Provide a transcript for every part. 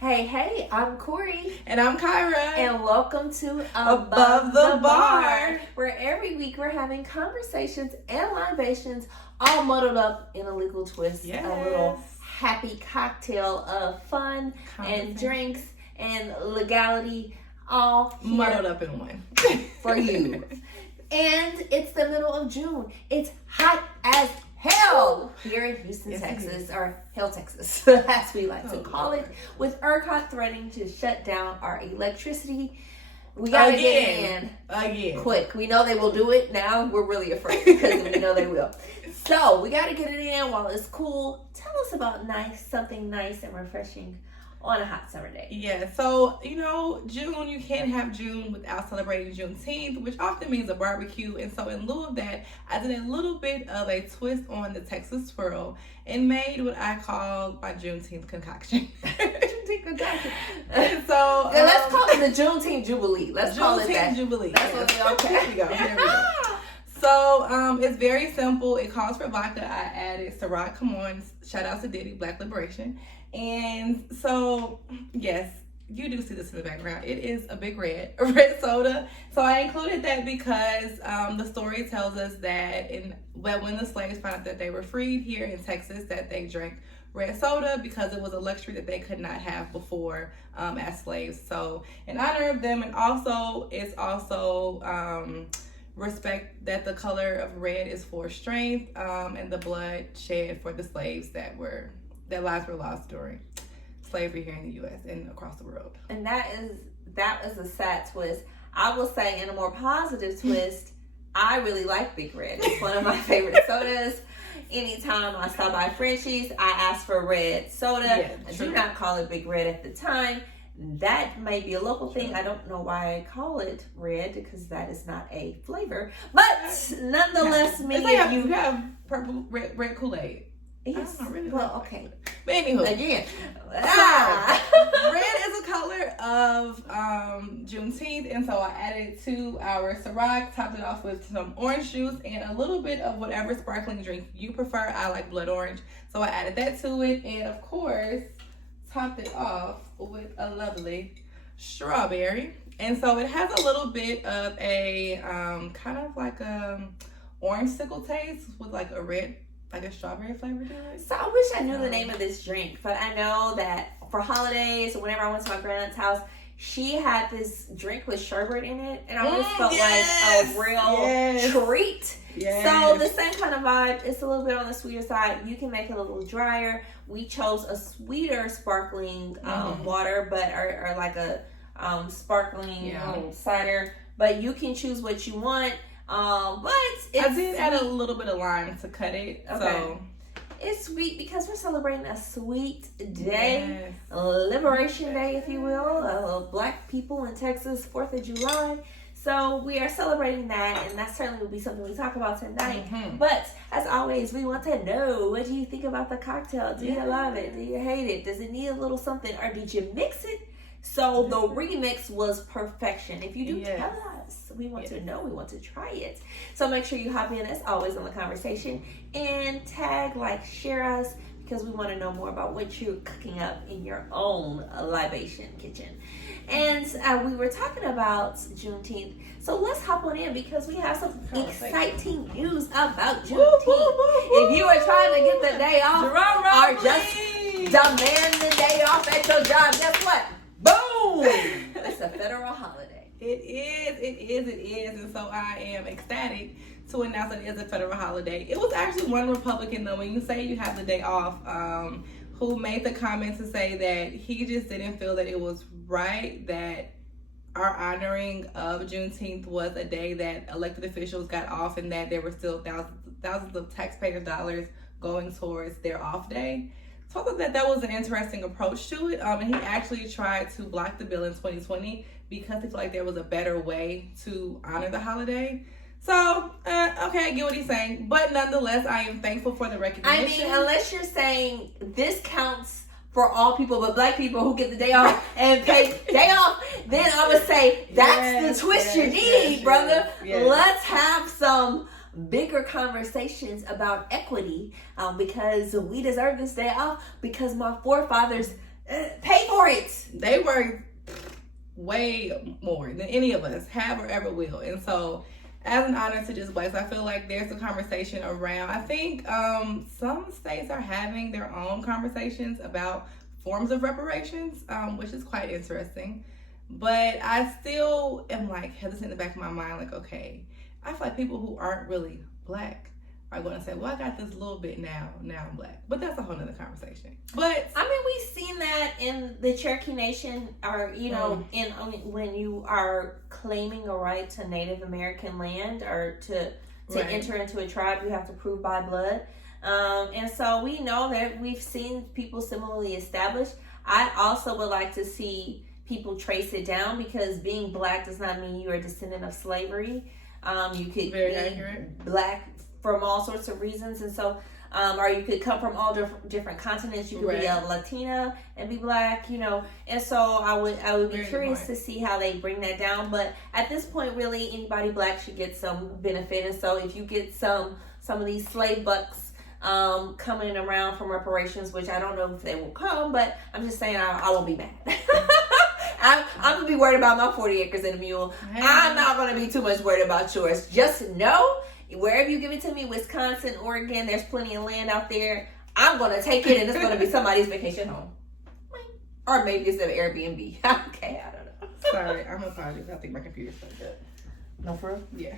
Hey, I'm Corey. And I'm Kyra. And welcome to Above the Bar, where every week we're having conversations and libations all muddled up in a legal twist. Yes. A little happy cocktail of fun and drinks and legality all muddled up in one. For you. And it's the middle of June. It's hot as hell here in Houston, Texas, or Hell, Texas, as we like to call it, with ERCOT threatening to shut down our electricity. We gotta get in quick. We know they will do it. Now we're really afraid because we know they will. So we gotta get it in while it's cool. Tell us about something nice and refreshing on a hot summer day. Yeah, so, June, you can't have June without celebrating Juneteenth, which often means a barbecue. And so in lieu of that, I did a little bit of a twist on the Texas Twirl and made what I call my Juneteenth concoction. Juneteenth concoction. And so... let's call it the Juneteenth Jubilee. Let's call it that. Juneteenth Jubilee. That's what we okay. Here we go. So, it's very simple. It calls for vodka. I added Ciroc, come on, shout out to Diddy, Black Liberation. And so, yes, you do see this in the background. It is a big red soda. So I included that because the story tells us that when the slaves found out that they were freed here in Texas, that they drank red soda because it was a luxury that they could not have before as slaves. So in honor of them, and also it's also respect that the color of red is for strength and the blood shed for the slaves that lives were lost during slavery here in the U.S. and across the world. And that is a sad twist. I will say, in a more positive twist, I really like Big Red. It's one of my favorite sodas. Anytime I stop by Frenchie's, I ask for red soda. Yeah, I do not call it Big Red at the time. That may be a local thing. I don't know why I call it red because that is not a flavor. But nonetheless, many of you have purple red Kool-Aid. Yes. Really okay. But anywho, again, red is a color of Juneteenth, and so I added to our Ciroc, topped it off with some orange juice and a little bit of whatever sparkling drink you prefer. I like blood orange, so I added that to it, and of course, topped it off with a lovely strawberry. And so it has a little bit of a kind of like a orange-sickle taste with like a strawberry flavor to it. So I wish I knew the name of this drink, but I know that for holidays or whenever I went to my grandma's house, she had this drink with sherbet in it, and I always felt like a real treat. Yes. So the same kind of vibe. It's a little bit on the sweeter side. You can make it a little drier. We chose a sweeter sparkling water, or like a sparkling cider. But you can choose what you want. But I did add a little bit of lime to cut it. Okay. So it's sweet because we're celebrating a sweet day, Liberation Day, if you will, Black people in Texas, 4th of July. So we are celebrating that, and that certainly will be something we talk about tonight. Mm-hmm. But as always, we want to know, what do you think about the cocktail? Do you love it? Do you hate it? Does it need a little something, or did you mix it? So the remix was perfection. If you do, tell us. We want to know. We want to try it. So make sure you hop in, as always, on the conversation and tag, share us, because we want to know more about what you're cooking up in your own libation kitchen. And we were talking about Juneteenth. So let's hop on in because we have some exciting news about Juneteenth. If you are trying to get the day off or just demand the day off at your job, guess what? Boom! It's a federal holiday. It is. And so I am ecstatic to announce that it is a federal holiday. It was actually one Republican, though, when you say you have the day off, who made the comment to say that he just didn't feel that it was right that our honoring of Juneteenth was a day that elected officials got off, and that there were still thousands of taxpayers' dollars going towards their off day. So I thought that was an interesting approach to it. And he actually tried to block the bill in 2020 because he felt like there was a better way to honor the holiday. So, okay, I get what he's saying. But nonetheless, I am thankful for the recognition. I mean, unless you're saying this counts for all people, but Black people who get the day off and pay day off, then I would say that's the twist you need, brother. Yes. Let's have some bigger conversations about equity, because we deserve this day off because my forefathers paid for it. They worked way more than any of us have or ever will. And so as an honor to just blacks, I feel like there's a conversation around, I think some states are having their own conversations about forms of reparations, which is quite interesting. But I still am like hesitant in the back of my mind, like, okay, I feel like people who aren't really black are going to say, well, I got this little bit now I'm black. But that's a whole nother conversation. But I mean, we've seen that in the Cherokee Nation, or, you know, when you are claiming a right to Native American land, or to right. enter into a tribe, you have to prove by blood. And so we know that we've seen people similarly established. I also would like to see people trace it down, because being black does not mean you are a descendant of slavery. You could be accurate. Black from all sorts of reasons, and so or you could come from all different continents. You could right. be a Latina and be black, you know. And so I would be curious to see how they bring that down. But at this point, really, anybody black should get some benefit. And so if you get some of these slave bucks coming around from reparations, which I don't know if they will come, but I'm just saying I won't be mad. I'm gonna be worried about my 40 acres and a mule. Hey. I'm not gonna be too much worried about yours. Just know, wherever you give it to me, Wisconsin, Oregon, there's plenty of land out there. I'm gonna take it, and it's gonna be somebody's vacation home, or maybe it's an Airbnb. Okay, I don't know. Sorry, I'm apologies. I think my computer's fucked up. No, for real? Yeah.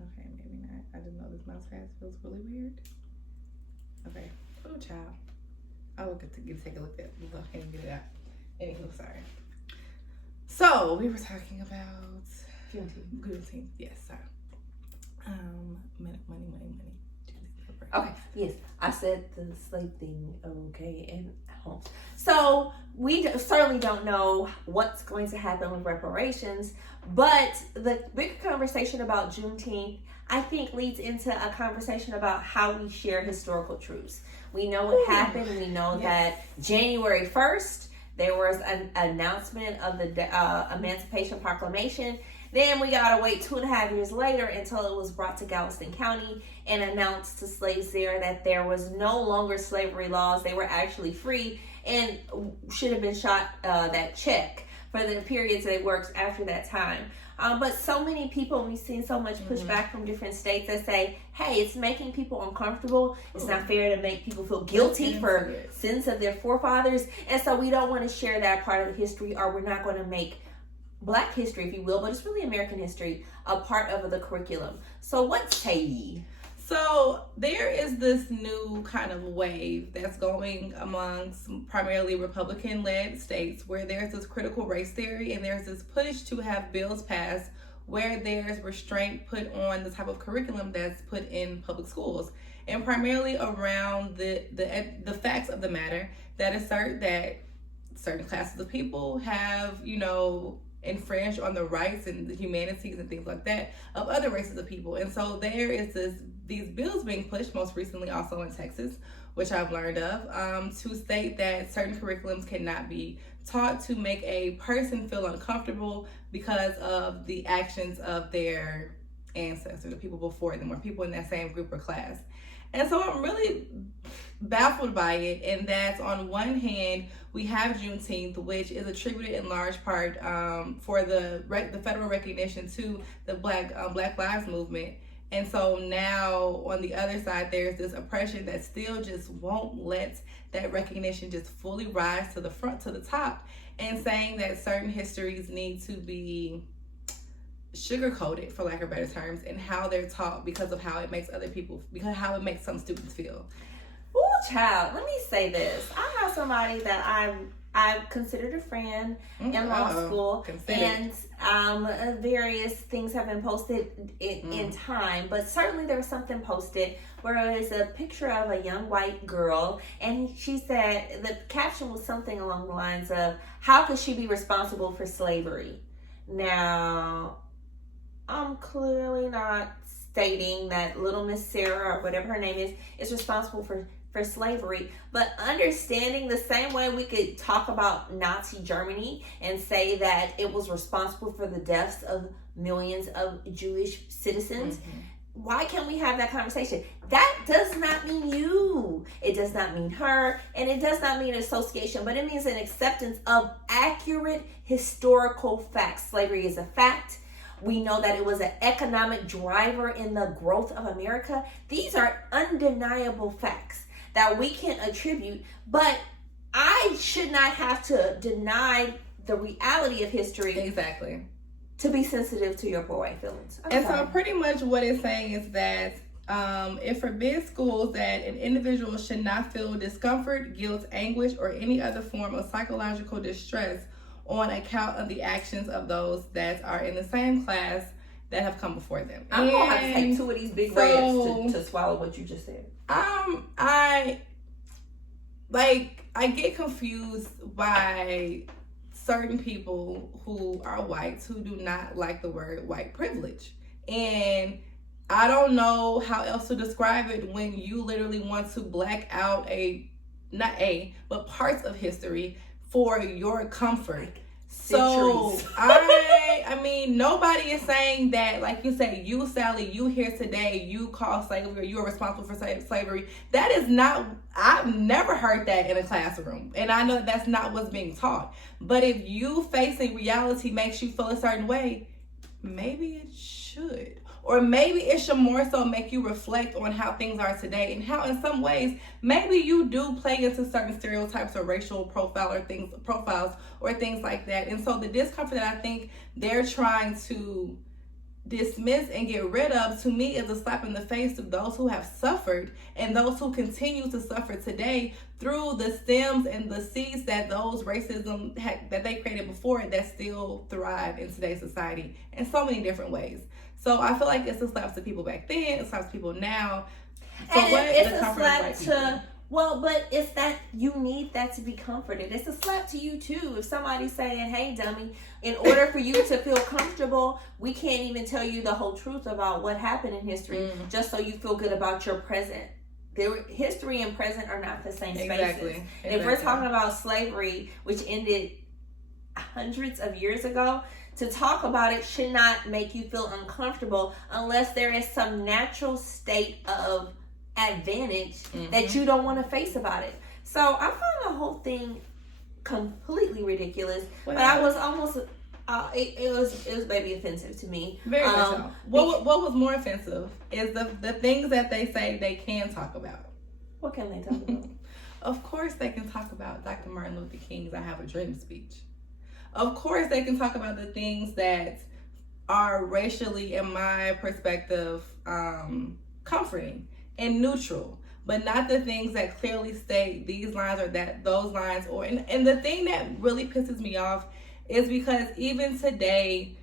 Okay, maybe not. I just know this mouse pad feels really weird. Okay. Oh, child. I'll look at take a look at it. Look and get it out. Anywho, sorry. So we were talking about Juneteenth. Yes, sorry. Money. Okay, yes, I said the slave thing. Okay, and home. So we certainly don't know what's going to happen with reparations, but the bigger conversation about Juneteenth, I think, leads into a conversation about how we share historical truths. We know what happened. We know that January 1st, there was an announcement of the Emancipation Proclamation. Then we gotta wait 2.5 years later until it was brought to Galveston County and announced to slaves there that there was no longer slavery laws. They were actually free and should have been shot that check for the periods they worked after that time. But so many people, we've seen so much pushback from different states that say, hey, it's making people uncomfortable. It's not fair to make people feel guilty for sins of their forefathers. And so we don't want to share that part of the history, or we're not going to make Black history, if you will, but it's really American history, a part of the curriculum. So what say ye? So there is this new kind of wave that's going amongst primarily Republican-led states, where there's this critical race theory, and there's this push to have bills passed where there's restraint put on the type of curriculum that's put in public schools, and primarily around the facts of the matter that assert that certain classes of people have, infringe on the rights and the humanities and things like that of other races of people. And so there is these bills being pushed, most recently also in Texas, which I've learned of, to state that certain curriculums cannot be taught to make a person feel uncomfortable because of the actions of their ancestors, the people before them, or people in that same group or class. And so I'm really baffled by it, and that's, on one hand, we have Juneteenth, which is attributed in large part for the federal recognition to the Black Lives Movement. And so now, on the other side, there's this oppression that still just won't let that recognition just fully rise to the front, to the top, and saying that certain histories need to be sugar-coated, for lack of better terms, and how they're taught because of how it makes how it makes some students feel. Ooh, child, let me say this. I have somebody that I've considered a friend in law school, and various things have been posted in time, but certainly there was something posted where it was a picture of a young white girl, and she said, the caption was something along the lines of, how could she be responsible for slavery? Now, I'm clearly not stating that little Miss Sarah, or whatever her name is responsible for slavery, but understanding the same way we could talk about Nazi Germany and say that it was responsible for the deaths of millions of Jewish citizens, why can't we have that conversation? That does not mean you. It does not mean her. And it does not mean association, but it means an acceptance of accurate historical facts. Slavery is a fact. We know that it was an economic driver in the growth of America. These are undeniable facts that we can attribute, but I should not have to deny the reality of history. Exactly. To be sensitive to your poor white feelings. So pretty much what it's saying is that it forbids schools that an individual should not feel discomfort, guilt, anguish, or any other form of psychological distress on account of the actions of those that are in the same class that have come before them. I'm going to have to take 2 of these big reds to swallow what you just said. I get confused by certain people who are whites who do not like the word white privilege. And I don't know how else to describe it when you literally want to black out but parts of history for your comfort. So I mean, nobody is saying that, like you say, you, Sally, you here today, you call slavery, or you are responsible for slavery. That is not, I've never heard that in a classroom. And I know that that's not what's being taught. But if you facing reality makes you feel a certain way, maybe it should. Or maybe it should more so make you reflect on how things are today and how in some ways maybe you do play into certain stereotypes or racial profiles or things like that. And so the discomfort that I think they're trying to dismiss and get rid of, to me, is a slap in the face to those who have suffered and those who continue to suffer today through the stems and the seeds that those racism that they created before that still thrive in today's society in so many different ways. So I feel like it's a slap to people back then, it's a slap to people now. So and what it's the a comfort slap but it's that you need that to be comforted. It's a slap to you too. If somebody's saying, hey dummy, in order for you to feel comfortable, we can't even tell you the whole truth about what happened in history just so you feel good about your present. History and present are not the same spaces. Exactly. And if we're talking about slavery, which ended hundreds of years ago, to talk about it should not make you feel uncomfortable unless there is some natural state of advantage that you don't want to face about it. So I found the whole thing completely ridiculous, but I was almost it was maybe offensive to me. Very much so. What was more offensive is the things that they say they can talk about. What can they talk about? Of course they can talk about Dr. Martin Luther King's I Have a Dream speech. Of course they can talk about the things that are racially, in my perspective, comforting and neutral, but not the things that clearly state these lines or those lines. And the thing that really pisses me off is because even today,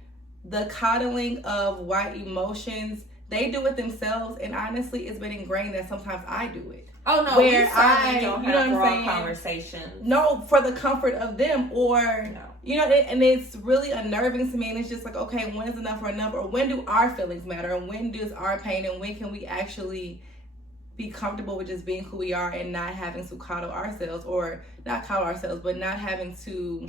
the coddling of white emotions, they do it themselves, and honestly, it's been ingrained that sometimes I do it. Oh no, where I don't have raw conversations. No, for the comfort of them, or and it's really unnerving to me. And it's just like, okay, when is enough or enough, or when do our feelings matter, and when does our pain, and when can we actually be comfortable with just being who we are and not having to coddle ourselves, or not coddle ourselves, but not having to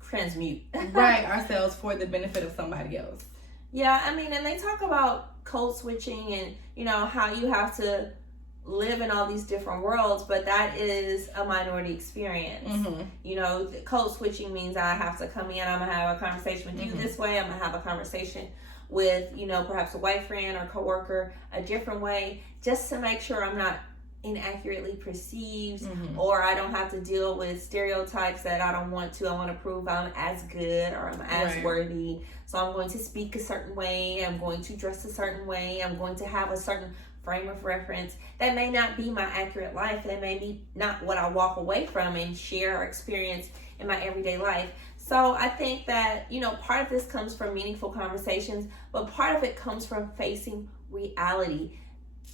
transmute ourselves for the benefit of somebody else. Yeah, I mean, and they talk about code switching and how you have to live in all these different worlds, but that is a minority experience. Code switching means I have to come in, I'm gonna have a conversation with you this way, I'm gonna have a conversation with perhaps a white friend or coworker a different way, just to make sure I'm not inaccurately perceived, or I don't have to deal with stereotypes that I don't want to. I want to prove I'm as good or I'm as worthy, so I'm going to speak a certain way, I'm going to dress a certain way, I'm going to have a certain frame of reference that may not be my accurate life, that may be not what I walk away from and share or experience in my everyday life. So I think that part of this comes from meaningful conversations, but part of it comes from facing reality.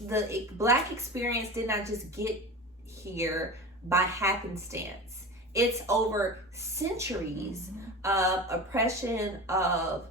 The Black experience did not just get here by happenstance. It's over centuries of oppression, of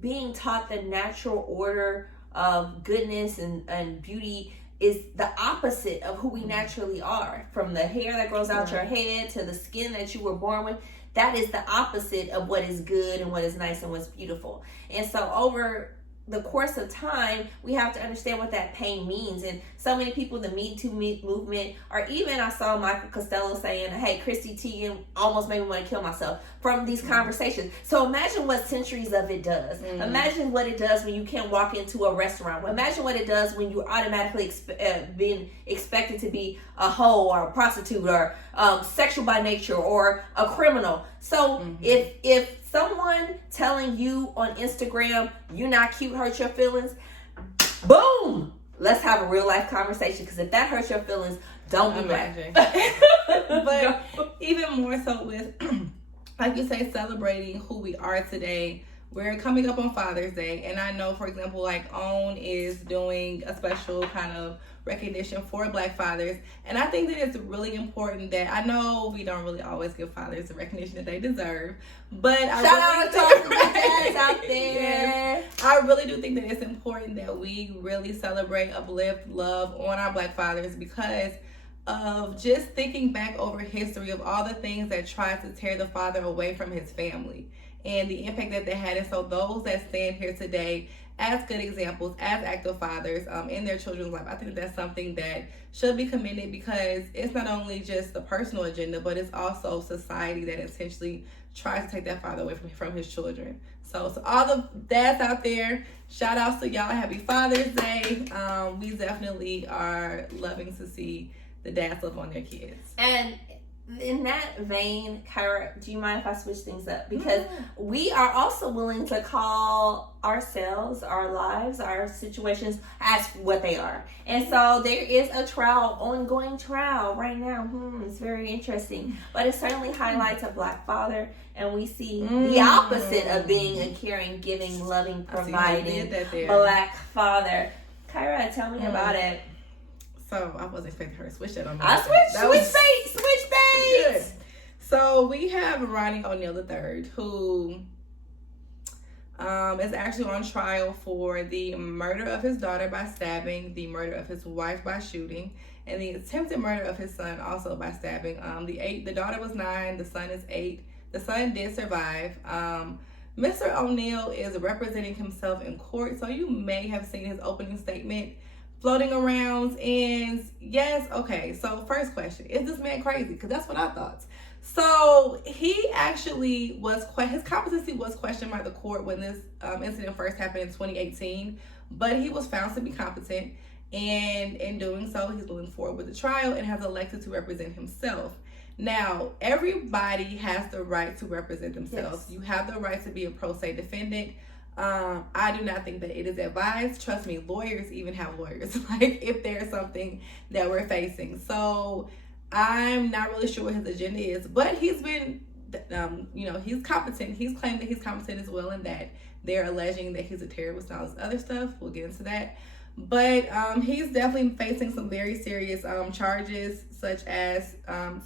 being taught the natural order of goodness and beauty is the opposite of who we naturally are. From the hair that grows out your head to the skin that you were born with, that is the opposite of what is good and what is nice and what's beautiful. And so over the course of time, we have to understand what that pain means. And so many people, the Me Too movement, or even I saw Michael Costello saying, hey, Chrissy Teigen almost made me want to kill myself from these conversations. So imagine what centuries of it does. Imagine what it does when you can't walk into a restaurant. Imagine what it does when you're automatically being expected to be a hoe or a prostitute or sexual by nature or a criminal. So if someone telling you on Instagram you're not cute hurts your feelings, boom, let's have a real life conversation, because if that hurts your feelings, don't do that. But even more so with, like you say, celebrating who we are today. We're coming up on Father's Day, and I know, for example, like OWN is doing a special kind of recognition for Black fathers, and I think that it's really important that, I know we don't really always give fathers the recognition that they deserve, but shout out to all the dads out there. Yes, I really do think that it's important that we really celebrate, uplift, love on our Black fathers, because of just thinking back over history of all the things that tried to tear the father away from his family and the impact that they had. And so those that stand here today as good examples, as active fathers in their children's life, I think that's something that should be commended, because it's not only just the personal agenda, but it's also society that intentionally tries to take that father away from his children. So all the dads out there, shout outs to y'all. Happy Father's Day. We definitely are loving to see the dads love on their kids. And in that vein, Kyra, do you mind if I switch things up? Because we are also willing to call ourselves, our lives, our situations as what they are. And so there is a ongoing trial right now. It's very interesting. But it certainly highlights a Black father, and we see the opposite of being a caring, giving, loving, providing Black father. Kyra, tell me about it. So I wasn't expecting her to switch that on me. Switch bait. So we have Ronnie O'Neal III, who is actually on trial for the murder of his daughter by stabbing, the murder of his wife by shooting, and the attempted murder of his son also by stabbing. The daughter was 9, the son is 8. The son did survive. Mr. O'Neal is representing himself in court, so you may have seen his opening statement floating around. And yes, okay, so first question, is this man crazy? Because that's what I thought. So he actually his competency was questioned by the court when this incident first happened in 2018, but he was found to be competent, and in doing so, he's moving forward with the trial and has elected to represent himself. Now, everybody has the right to represent themselves. Yes. You have the right to be a pro se defendant. I do not think that it is advised. Trust me, lawyers even have lawyers, like if there's something that we're facing. So I'm not really sure what his agenda is, but he's been, he's competent. He's claimed that he's competent as well, and that they're alleging that he's a terrorist and all this other stuff. We'll get into that. But he's definitely facing some very serious charges, such as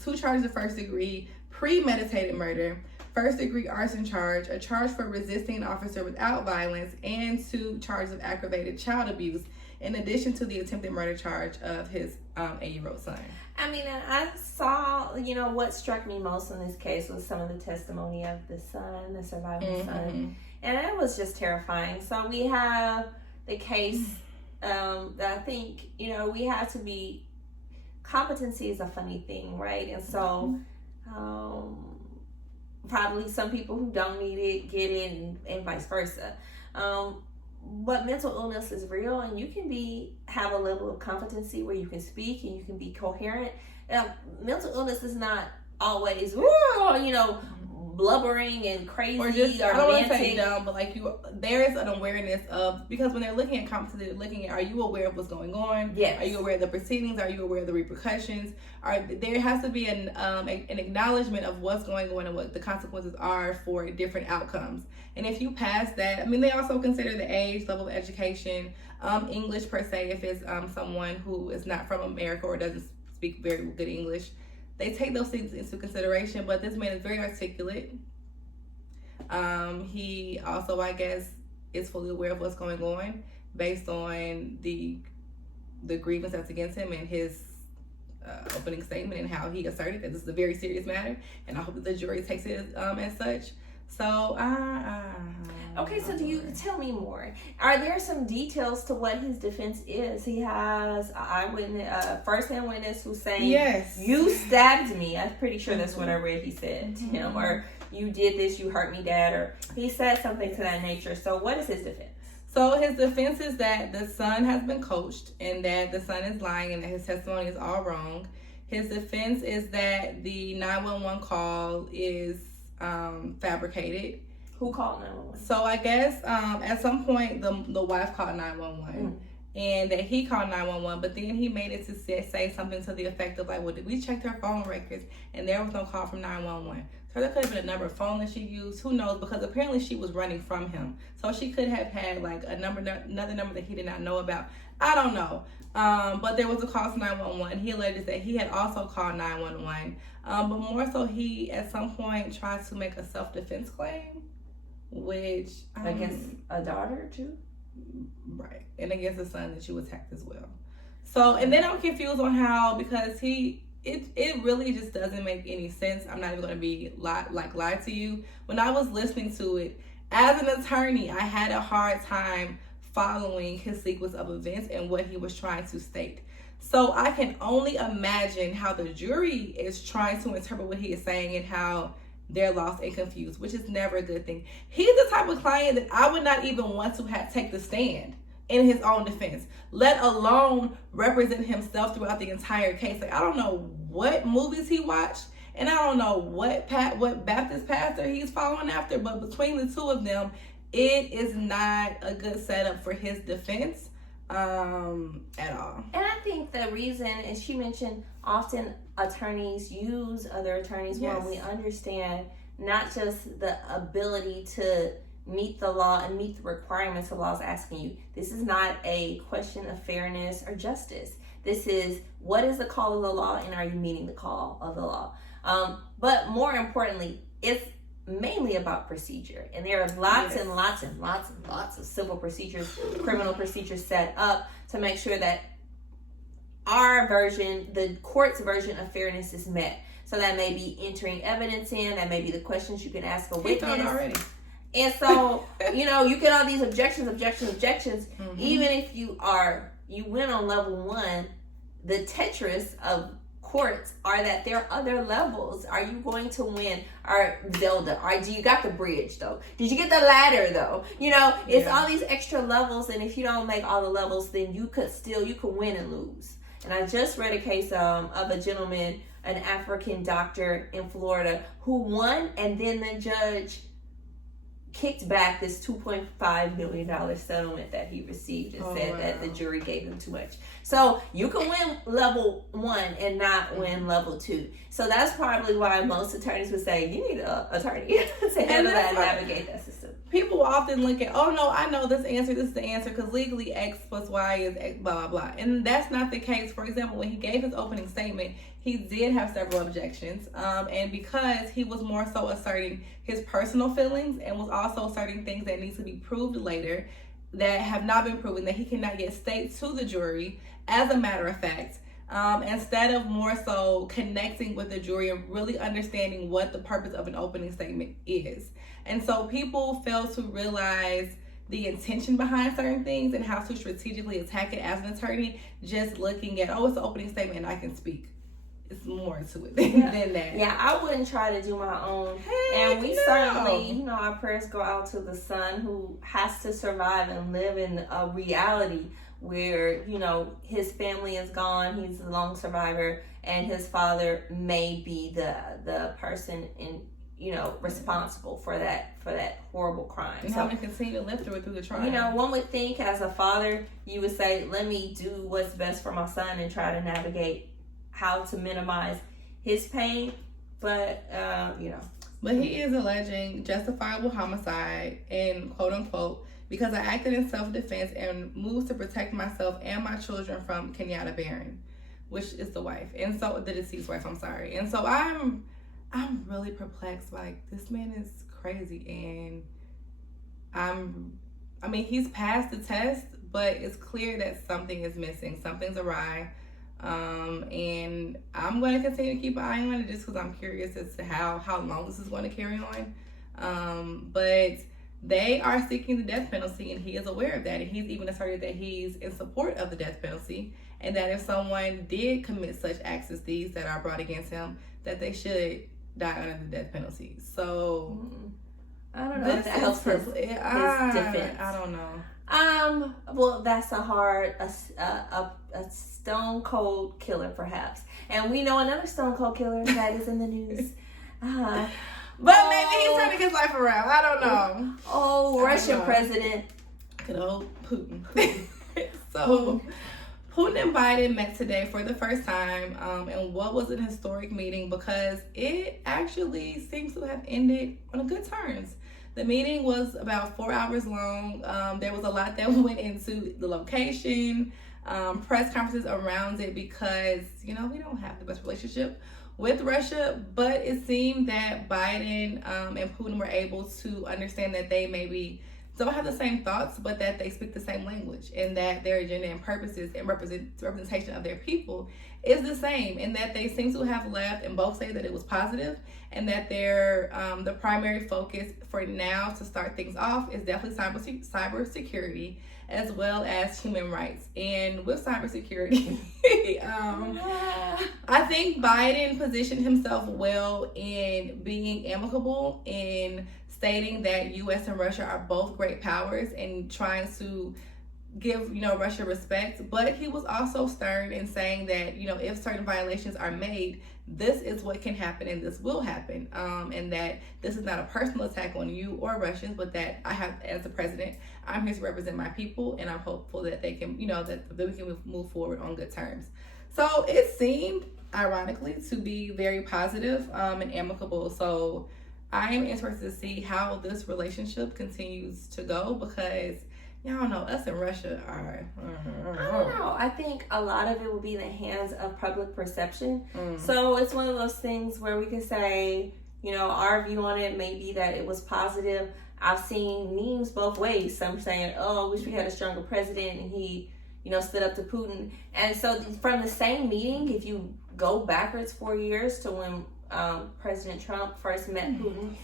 2 charges of first-degree premeditated murder, first-degree arson charge, a charge for resisting an officer without violence, and 2 charges of aggravated child abuse, in addition to the attempted murder charge of his 8-year-old son. I mean, and I saw, what struck me most in this case was some of the testimony of the son, the surviving son, and it was just terrifying. So we have the case that I think, we have to be, competency is a funny thing, right? And so probably some people who don't need it get it, and vice versa. But mental illness is real, and you can have a level of competency where you can speak and you can be coherent. Mental illness is not always, blubbering and crazy or just, I don't want to say dumb, but there is an awareness of, because when they're looking at competency, they're looking at, are you aware of what's going on? Yes. Are you aware of the proceedings? Are you aware of the repercussions? There has to be an acknowledgement of what's going on and what the consequences are for different outcomes. And if you pass that, they also consider the age, level of education, English per se, if it's someone who is not from America or doesn't speak very good English. They take those things into consideration, but this man is very articulate. He also, I guess, is fully aware of what's going on based on the grievance that's against him and his opening statement and how he asserted that this is a very serious matter. And I hope that the jury takes it as such. So, Okay, so do you tell me more? Are there some details to what his defense is? He has an eyewitness, first-hand witness who's saying, yes, you stabbed me. I'm pretty sure that's what I read he said to him. Or you did this, you hurt me, Dad. Or he said something to that nature. So what is his defense? So his defense is that the son has been coached and that the son is lying and that his testimony is all wrong. His defense is that the 911 call is fabricated. Who called 911? So I guess at some point the wife called 911 and that he called 911, but then he made it to say something to the effect of like, well, we checked her phone records and there was no call from 911. So there could have been a number of phone that she used. Who knows? Because apparently she was running from him. So she could have had like another number that he did not know about. I don't know. But there was a call to 911. He alleges that he had also called 911. But more so, he at some point tried to make a self-defense claim, which against a daughter too, right, and against the son that she was attacked as well. So, and then I'm confused on how, because it really just doesn't make any sense. I'm not even going to be lie to you. When I was listening to it, as an attorney, I had a hard time following his sequence of events and what he was trying to state. So I can only imagine how the jury is trying to interpret what he is saying and how they're lost and confused, which is never a good thing. He's the type of client that I would not even want to take the stand in his own defense, let alone represent himself throughout the entire case. Like, I don't know what movies he watched, and I don't know what Baptist pastor he's following after, but between the two of them, it is not a good setup for his defense at all. And I think the reason is, she mentioned often attorneys use other attorneys when we understand not just the ability to meet the law and meet the requirements the law is asking you. This is not a question of fairness or justice. This is, what is the call of the law, and are you meeting the call of the law? But more importantly, it's mainly about procedure, and there are lots and lots and lots and lots of civil procedures, criminal procedures set up to make sure that our version, the court's version of fairness, is met. So that may be entering evidence in, that may be the questions you can ask a witness. Already. And so, you get all these objections. Even if you win on level one, the Tetris of courts are that there are other levels. Are you going to win? Or Zelda? Do you got the bridge though? Did you get the ladder though? It's all these extra levels, and if you don't make all the levels, then you could win and lose. And I just read a case of a gentleman, an African doctor in Florida, who won, and then the judge kicked back this $2.5 million settlement that he received and said that the jury gave him too much. So you can win level one and not win level two. So that's probably why most attorneys would say you need an attorney to handle that and navigate that system. People often look at, oh no, I know this answer, this is the answer, because legally X plus Y is X, blah, blah, blah. And that's not the case. For example, when he gave his opening statement, he did have several objections. And because he was more so asserting his personal feelings and was also asserting things that need to be proved later that have not been proven, that he cannot yet state to the jury, as a matter of fact, instead of more so connecting with the jury and really understanding what the purpose of an opening statement is. And so people fail to realize the intention behind certain things and how to strategically attack it as an attorney, just looking at, oh, it's an opening statement and I can speak. It's more to it than that. Yeah, I wouldn't try to do my own. And we certainly, our prayers go out to the son who has to survive and live in a reality where, his family is gone, he's a lone survivor, and his father may be the person responsible for that horrible crime. And how to continue to live through it through the trial. One would think as a father, you would say, let me do what's best for my son and try to navigate how to minimize his pain. But, But he is alleging justifiable homicide and quote unquote, because I acted in self-defense and moved to protect myself and my children from Kenyatta Barron, which is the wife. And so the deceased wife, I'm sorry. And so I'm really perplexed. Like, this man is crazy, and he's passed the test, but it's clear that something is missing. Something's awry. And I'm going to continue to keep an eye on it just because I'm curious as to how long this is going to carry on. But they are seeking the death penalty, and he is aware of that. And he's even asserted that he's in support of the death penalty, and that if someone did commit such acts as these that are brought against him, that they should die under the death penalty. So I don't know if that helps his defense. I don't know. Well, that's a stone cold killer, perhaps, and we know another stone cold killer that is in the news. But maybe he's turning his life around. I don't know. Oh, Russian president. Good old Putin. So, Putin and Biden met today for the first time, and what was an historic meeting because it actually seems to have ended on good terms. The meeting was about 4 hours long. There was a lot that went into the location, press conferences around it because, we don't have the best relationship with Russia, but it seemed that Biden and Putin were able to understand that they maybe don't have the same thoughts, but that they speak the same language, and that their agenda and purposes and representation of their people is the same, and that they seem to have left and both say that it was positive, and that their the primary focus for now to start things off is definitely cyber security as well as human rights. And with cybersecurity, I think Biden positioned himself well in being amicable, in stating that U.S. and Russia are both great powers and trying to give, Russia respect. But he was also stern in saying that, if certain violations are made, this is what can happen and this will happen. And that this is not a personal attack on you or Russians, but that I have, as the president, I'm here to represent my people, and I'm hopeful that they can, that we can move forward on good terms. So it seemed, ironically, to be very positive and amicable. So I am interested to see how this relationship continues to go because, y'all know, us and Russia are... I don't know. I think a lot of it will be in the hands of public perception. So it's one of those things where we can say, our view on it may be that it was positive. I've seen memes both ways. Some saying, oh, I wish we had a stronger president, and he, stood up to Putin. And so from the same meeting, if you go backwards 4 years to when President Trump first met Putin,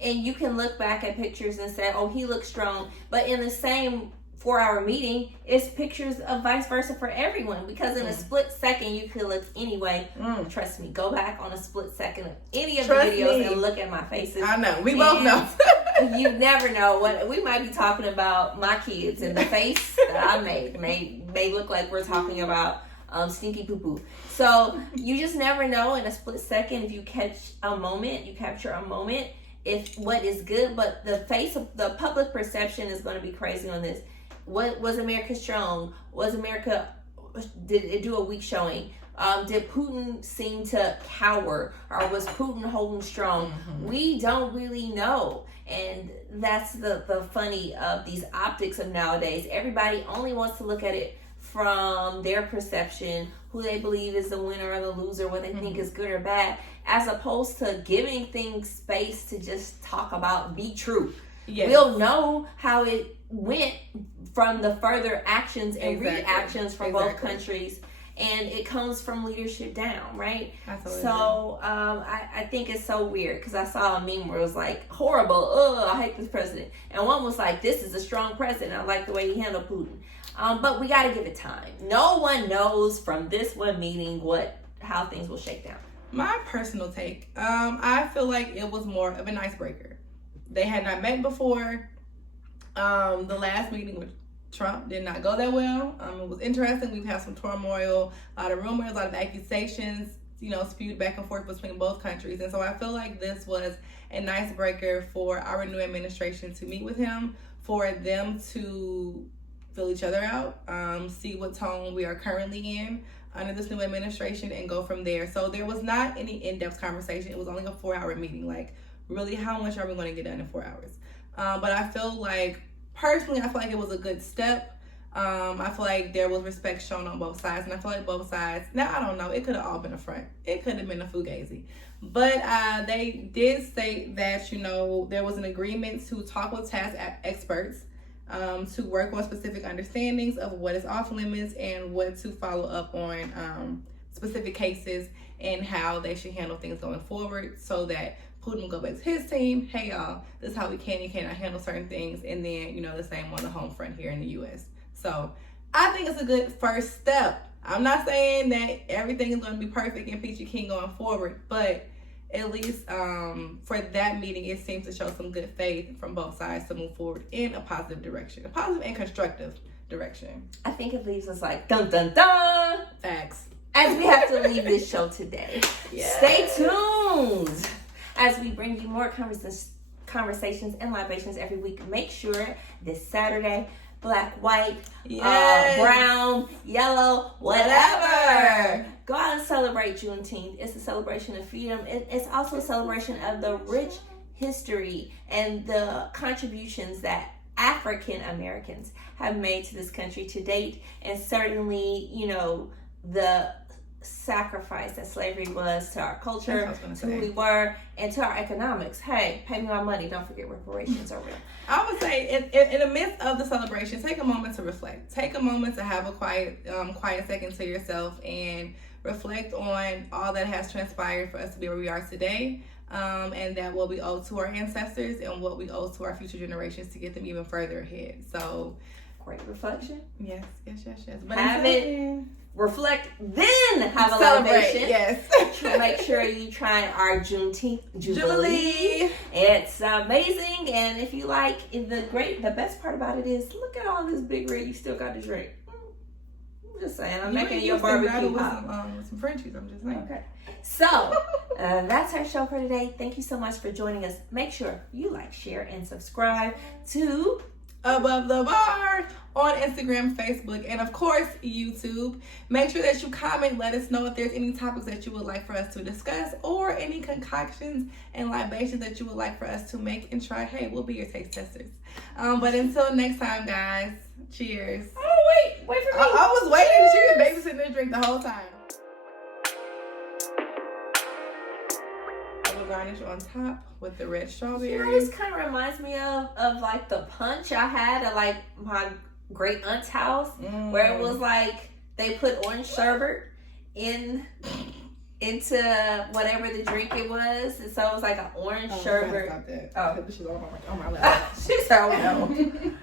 and you can look back at pictures and say, oh, he looks strong. But in the same 4-hour meeting, it's pictures of vice versa for everyone, because in a split second you could look anyway. Trust me, go back on a split second of any of the videos and look at my faces. I know, we both know. You never know what we might be talking about. My kids, and the face that I made may look like we're talking about stinky poo poo. So you just never know in a split second if you capture a moment, if what is good. But the public perception is going to be crazy on this. What was America strong? Did it do a weak showing? Did Putin seem to cower, or was Putin holding strong? We don't really know. And that's the funny of these optics of nowadays. Everybody only wants to look at it from their perception, who they believe is the winner or the loser, what they think is good or bad, as opposed to giving things space to just talk about, be true. Yes. We'll know how it went from the further actions and reactions from both countries, and it comes from leadership down, right? Absolutely. So I think it's so weird, because I saw a meme where it was like, horrible, I hate this president, and one was like, this is a strong president, I like the way he handled Putin. But we got to give it time. No one knows from this one meeting how things will shake down. My personal take, I feel like it was more of an icebreaker. They had not met before. The last meeting with Trump did not go that well. It was interesting. We've had some turmoil, a lot of rumors, a lot of accusations, spewed back and forth between both countries. And so I feel like this was an icebreaker for our new administration to meet with him, for them to fill each other out, see what tone we are currently in under this new administration, and go from there. So there was not any in-depth conversation. It was only a 4-hour meeting. Like, really, how much are we going to get done in 4 hours? But I feel like, personally, I feel like it was a good step. I feel like there was respect shown on both sides, and I feel like both sides, now I don't know, it could have all been a front. It could have been a fugazi. But they did say that, there was an agreement to talk with task experts, to work on specific understandings of what is off limits and what to follow up on specific cases and how they should handle things going forward, so that Putin will go back to his team. Hey, y'all, this is how we can and cannot handle certain things. And then, you know, the same on the home front here in the U.S. So I think it's a good first step. I'm not saying that everything is going to be perfect and peachy keen going forward, but at least for that meeting, it seems to show some good faith from both sides to move forward in a positive direction, a positive and constructive direction. I think it leaves us like, dun, dun, dun. Facts. As we have to leave this show today. Yes. Stay tuned as we bring you more conversations and libations every week. Make sure this Saturday, black, white, brown, yellow, whatever. Go out and celebrate Juneteenth. It's a celebration of freedom. It's also a celebration of the rich history and the contributions that African Americans have made to this country to date. And certainly, you know, the sacrifice that slavery was to our culture, to who we were, and to our economics. Hey, pay me my money. Don't forget reparations are real. I would say in the midst of the celebration, take a moment to reflect. Take a moment to have a quiet second to yourself and reflect on all that has transpired for us to be where we are today, and that what we owe to our ancestors and what we owe to our future generations to get them even further ahead. So, great reflection. Yes. But have it. Reflect, then have a celebration. Yes. Make sure you try our Juneteenth Jubilee. It's amazing, and if you like, the best part about it is, look at all this big red you still got to drink. I'm just saying, I'm making your barbecue pop. With some Frenchies, I'm just saying. Okay. So, that's our show for today. Thank you so much for joining us. Make sure you like, share, and subscribe to Above the Bar on Instagram, Facebook, and of course YouTube. Make sure that you comment, let us know if there's any topics that you would like for us to discuss or any concoctions and libations that you would like for us to make and try. Hey, we'll be your taste testers. But until next time, guys, cheers. Oh, wait for me. I was waiting. She was babysitting and drink the whole time. Garnish on top with the red strawberry. You know, this kind of reminds me of like the punch I had at like my great aunt's house, where it was like they put orange sherbet into whatever the drink it was, and so it was like an orange sherbet. Oh, she's on my lap. She said, "Oh no."